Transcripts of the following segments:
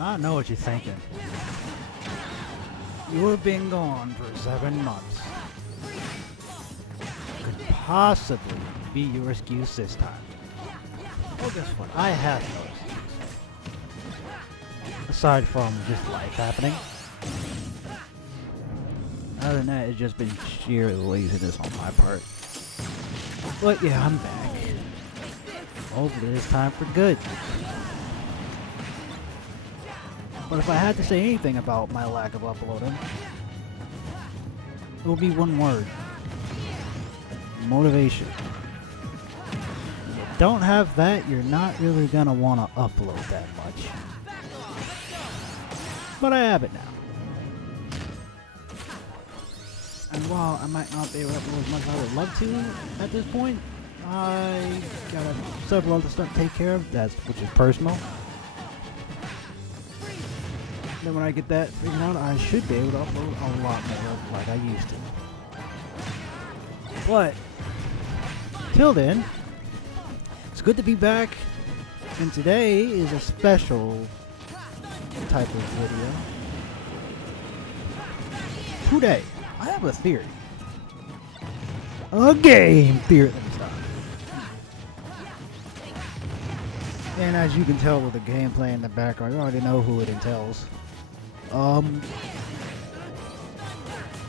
I know what you're thinking. You have been gone for 7 months. Could possibly be your excuse this time. Well, guess what? I have no excuse. Aside from just life happening. Other than that, it's just been sheer laziness on my part. But yeah, I'm back. Hopefully this time for good. But if I had to say anything about my lack of uploading, it would be one word. Motivation. If you don't have that, you're not really gonna want to upload that much. But I have it now. And while I might not be able to upload as much as I would love to at this point, I got several other stuff to take care of, which is personal. Then when I get that figured out, I should be able to upload a lot more like I used to. But, till then, it's good to be back, and today is a special type of video. Today, I have a theory. A game theory. Let me stop. And as you can tell with the gameplay in the background, you already know who it entails.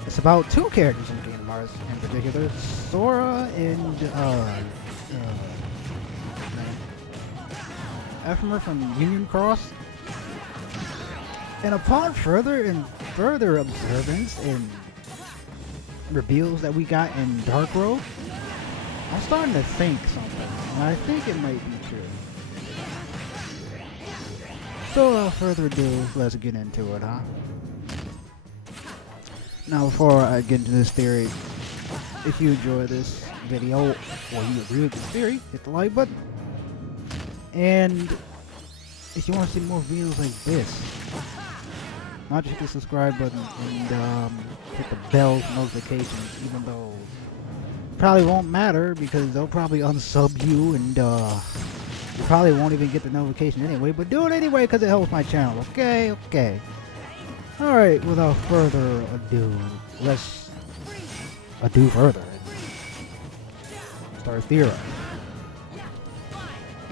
It's about 2 characters in Kingdom Hearts in particular, Sora and Ephemer from Union Cross. And upon further observance and reveals that we got in Dark Road, I'm starting to think something, and I think it might be true. So without further ado, let's get into it, huh? Now before I get into this theory, if you enjoy this video, or you agree with this theory, hit the like button. And if you want to see more videos like this, not just hit the subscribe button and hit the bell notifications, even though it probably won't matter because they'll probably unsub you and you probably won't even get the notification anyway, but do it anyway because it helps my channel, okay? Alright, without further ado, let's ado further and start theorizing.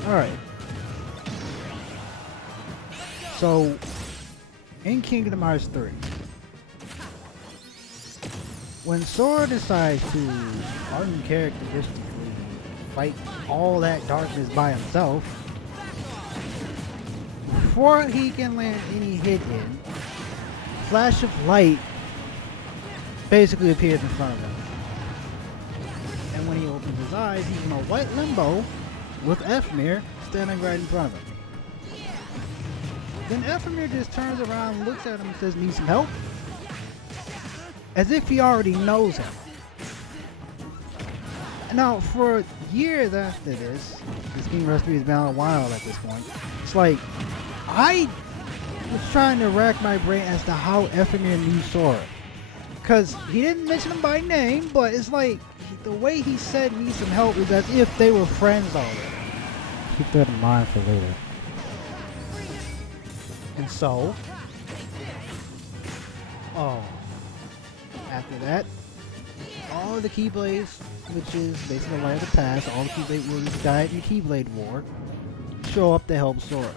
Alright. So, in Kingdom Hearts 3, when Sora decides to uncharacteristically fight all that darkness by himself, before he can land any hit in, a flash of light basically appears in front of him. And when he opens his eyes, he's in a white limbo with Ephemer standing right in front of him. Then Ephemer just turns around, looks at him and says, "Need some help?" As if he already knows him. Now, for years after this Kingdom Hearts 3 has been out a while at this point, it's like, I was trying to rack my brain as to how Ephemer knew Sora. Because he didn't mention him by name, but it's like, the way he said "need some help" is as if they were friends already. Keep that in mind for later. And so, after that, all the Keyblades, which is basically the light of the past, all the Keyblade warriors who died in the Keyblade War, show up to help Sora.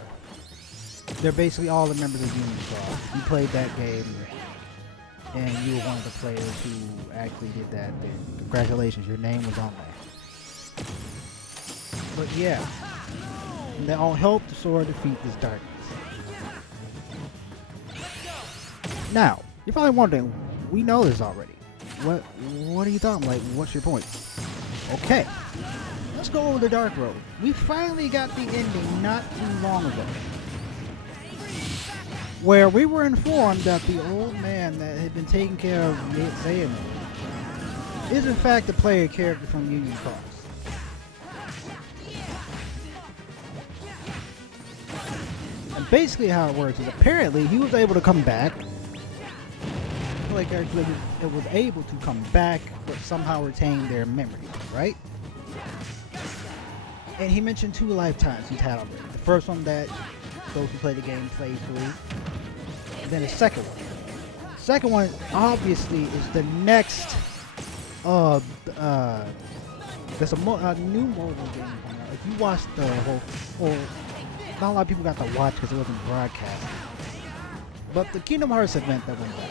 They're basically all the members of Union Cross. You played that game, and you were one of the players who actually did that thing. Congratulations, your name was on there. But yeah, they all helped Sora defeat this darkness. Now, you're probably wondering, we know this already. What are you talking? Like, what's your point? Okay, let's go over the Dark Road. We finally got the ending not too long ago, where we were informed that the old man that had been taking care of Xehanort is in fact a player character from Union Cross. And basically how it works is apparently he was able to come back. Like actually it was able to come back but somehow retain their memory, right? And he mentioned 2 lifetimes he's had already. The first one that those who play the game play through. And then the second one. Second one obviously is the next. There's a new mobile game coming out. If you watch the whole, not a lot of people got to watch because it wasn't broadcast. But the Kingdom Hearts event that went down.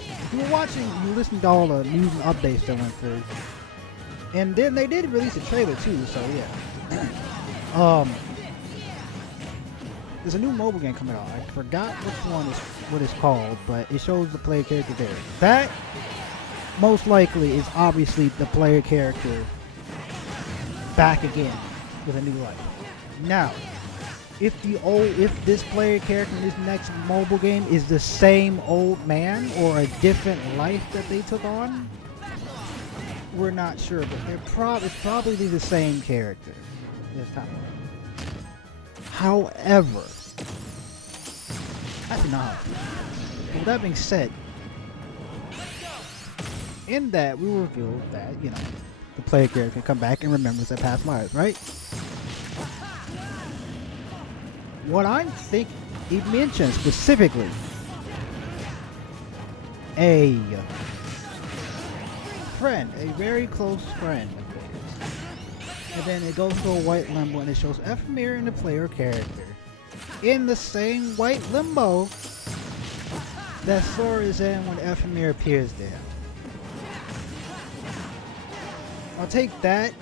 If you were watching, you listened to all the news and updates that went through. And then they did release a trailer too, so yeah. There's a new mobile game coming out. I forgot what it's called, but it shows the player character there. That most likely is obviously the player character back again with a new life. Now, if this player character in this next mobile game is the same old man or a different life that they took on, we're not sure, but it's probably the same character this time. However, actually not. With that being said, in that we revealed that, you know, the player character can come back and remembers their past lives, right? What I'm thinking, he mentioned specifically a friend, a very close friend of theirs. And then it goes to a white limbo and it shows Ephemera and the player character in the same white limbo that Sora is in when Ephemera appears there. I'll take that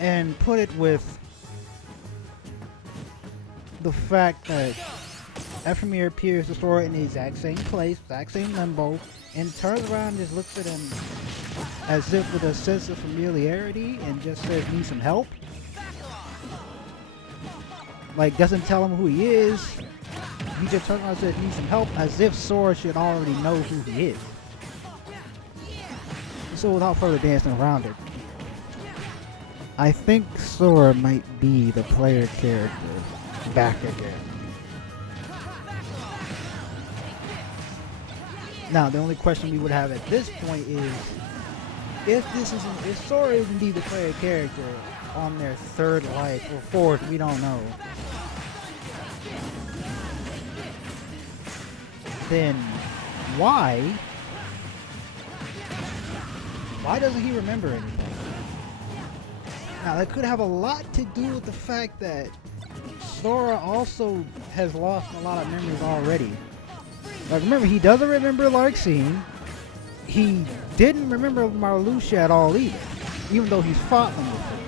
and put it with the fact that Ephemera appears to Sora in the exact same place, exact same limbo, and turns around and just looks at him as if with a sense of familiarity and just says, "Need some help?" Like, doesn't tell him who he is. He just turns around and says, "Need some help," as if Sora should already know who he is. So without further dancing around it, I think Sora might be the player character back again. Now, the only question we would have at this point is, if Sora is indeed the player character on their third life or fourth, we don't know, then why doesn't he remember anything? Now, that could have a lot to do with the fact that Sora also has lost a lot of memories already. Like, remember, he doesn't remember Larxene. He didn't remember Marluxia at all either, even though he's fought them before.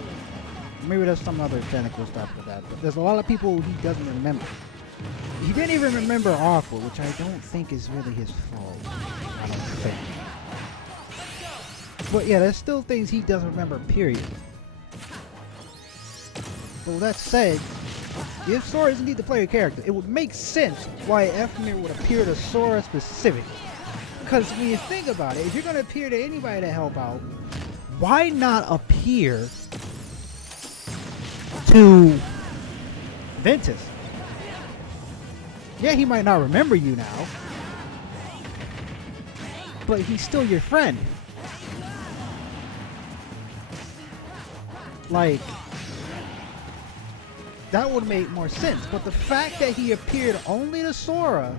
Maybe there's some other technical stuff with that, but there's a lot of people he doesn't remember. He didn't even remember Aqua, which I don't think is really his fault. I don't think. But yeah, there's still things he doesn't remember, period. But with that said, if Sora is indeed the player character, it would make sense why Ephemera would appear to Sora specifically. Because when you think about it, if you're going to appear to anybody to help out, why not appear to Ventus? Yeah, he might not remember you now, but he's still your friend. Like, that would make more sense. But the fact that he appeared only to Sora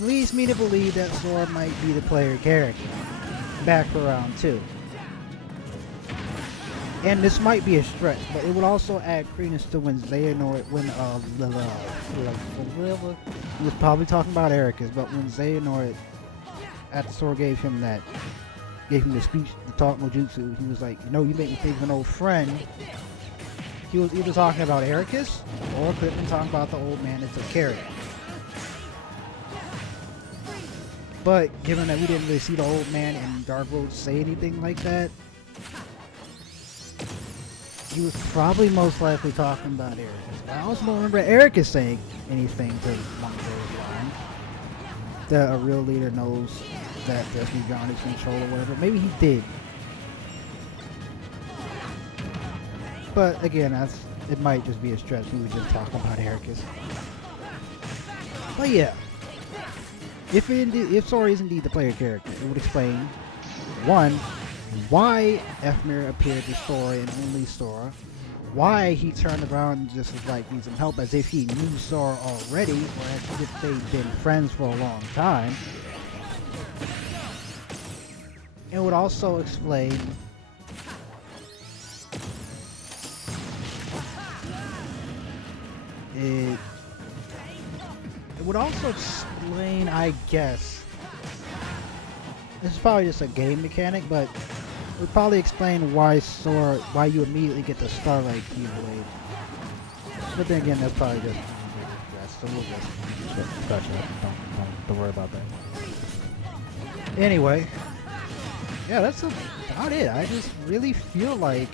leads me to believe that Sora might be the player character back for round 2. And this might be a stretch, but it would also add credence to when Xehanort, he was probably talking about Ericus, but when Xehanort, after Sora gave him the speech, the talk no jutsu, he was like, you know, you make me think of an old friend. He was either talking about Ericus, or could have been talking about the old man that took care of him. But given that we didn't really see the old man in Dark Road say anything like that, he was probably most likely talking about Ericus. I also don't remember Ericus saying anything to one of those lines. That a real leader knows that Destiny beyond his control or whatever. Maybe he did. But again, it might just be a stretch. We were just talking about Ericus. But yeah, if Sora is indeed the player character, it would explain, one, why Ephemera appeared to Sora and only Sora, why he turned around and just was like, need some help, as if he knew Sora already, or as if they'd been friends for a long time. It would also explain it would also explain, I guess, this is probably just a game mechanic, but it would probably explain why you immediately get the Starlight Keyblade. But then again, that's probably just so we'll just scratch it up. Don't worry about that. Anyway, yeah, that's about it. I just really feel like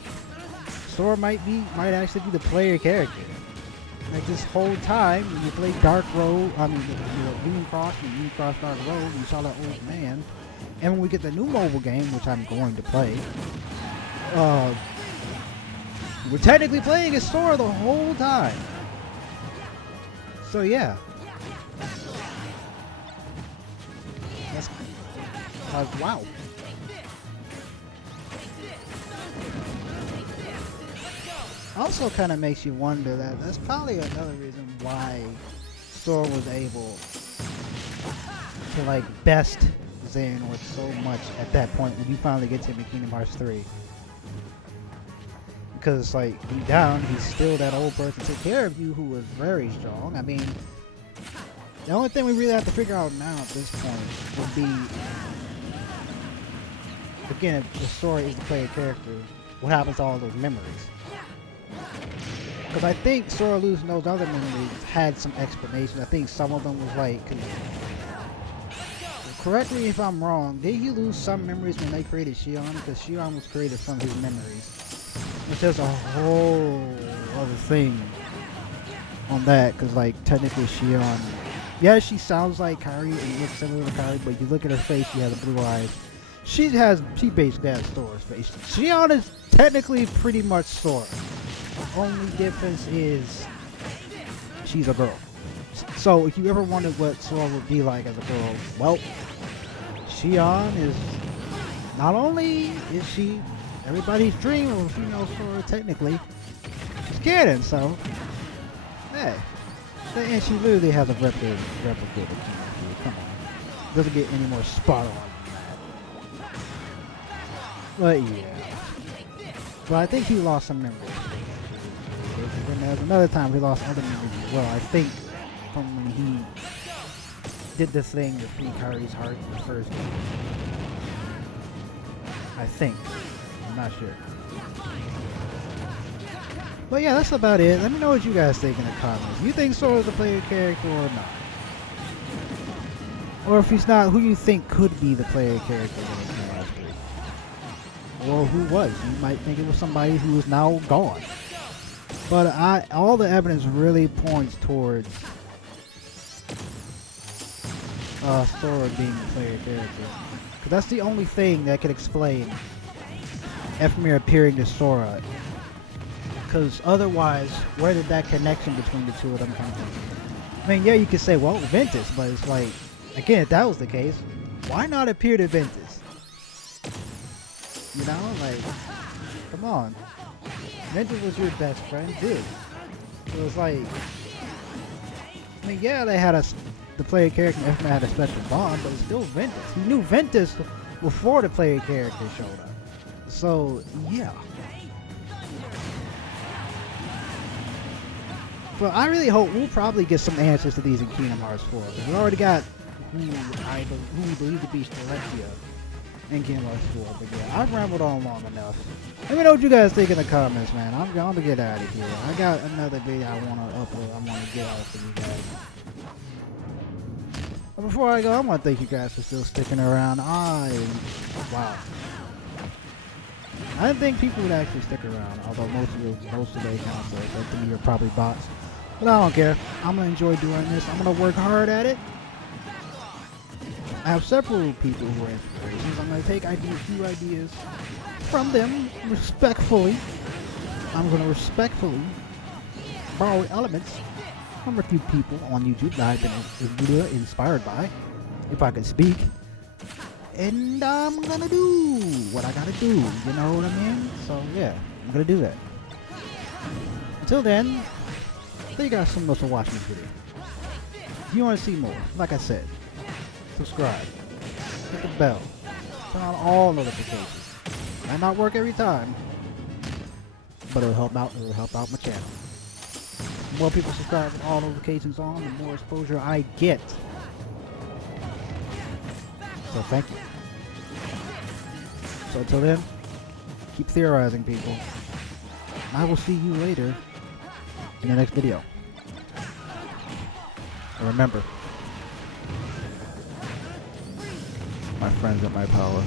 Sora might actually be the player character. Like this whole time, when you play Dark Road, Union Cross and Union Cross Dark Road, you saw that old man. And when we get the new mobile game, which I'm going to play, we're technically playing as Sora the whole time. So yeah. That's wow. Also kind of makes you wonder that's probably another reason why Sora was able to like best Xehanort so much at that point when you finally get to him in Kingdom Hearts 3. Because like deep down he's still that old person to take care of you who was very strong. I mean, the only thing we really have to figure out now at this point would be, again, if the Sora is the player character, what happens to all those memories? Because I think Sora losing those other memories had some explanation. I think some of them was like, correct me if I'm wrong, did he lose some memories when they created Xion? Because Xion was created from his memories. Which is a whole other thing on that, because like technically Xion, yeah, she sounds like Kairi and looks similar to Kairi, but you look at her face, she has blue eyes. She basically has Sora's face. Xion is technically pretty much Sora. Only difference is she's a girl. So if you ever wondered what Sora would be like as a girl, well, Xion is, not only is she everybody's dream of a female Sora technically, she's canon, so hey. And she literally has a replicate of King. Come on. Doesn't get any more spot on. But yeah. But I think he lost some memories. And there's another time he lost other memories as well. I think from when he did the thing to free Kairi's heart in the first game. I think. I'm not sure. But yeah, that's about it. Let me know what you guys think in the comments. Do you think Sora's a player character or not? Or if he's not, who you think could be the player character in the last week? Or who was? You might think it was somebody who is now gone. But all the evidence really points towards Sora being the player character. Because that's the only thing that could explain Ephemera appearing to Sora. Because otherwise, where did that connection between the two of them come from? I mean, yeah, you could say, well, Ventus, but it's like, again, if that was the case, why not appear to Ventus? You know, like, come on. Ventus was your best friend, dude. So it's like, I mean, yeah, they had the player character and Ephemera had a special bond, but it's still Ventus. He knew Ventus before the player character showed up. So, yeah. But I really hope we'll probably get some answers to these in Kingdom Hearts 4. We already got who we believe to be Celestia in Kingdom Hearts 4. But yeah, I've rambled on long enough. Let me know what you guys think in the comments, man. I'm going to get out of here. I got another video I want to upload. I want to get out for you guys. But before I go, I want to thank you guys for still sticking around. Wow. I didn't think people would actually stick around, although most of the accounts that to me are probably bots. But I don't care. I'm gonna enjoy doing this. I'm gonna work hard at it. I have several people who are inspirations. I'm gonna take a few ideas from them respectfully. I'm gonna respectfully borrow elements from a few people on YouTube that I've been inspired by, if I could speak. And I'm gonna do what I gotta do, you know what I mean? So yeah, I'm gonna do that. Until then, thank you guys so much for watching this video. If you want to see more, like I said, subscribe, hit the bell, turn on all notifications. Might not work every time, but it'll help out my channel. The more people subscribe with all notifications on, the more exposure I get. So thank you. So until then, keep theorizing, people. I will see you later in the next video. And remember, my friends are my power.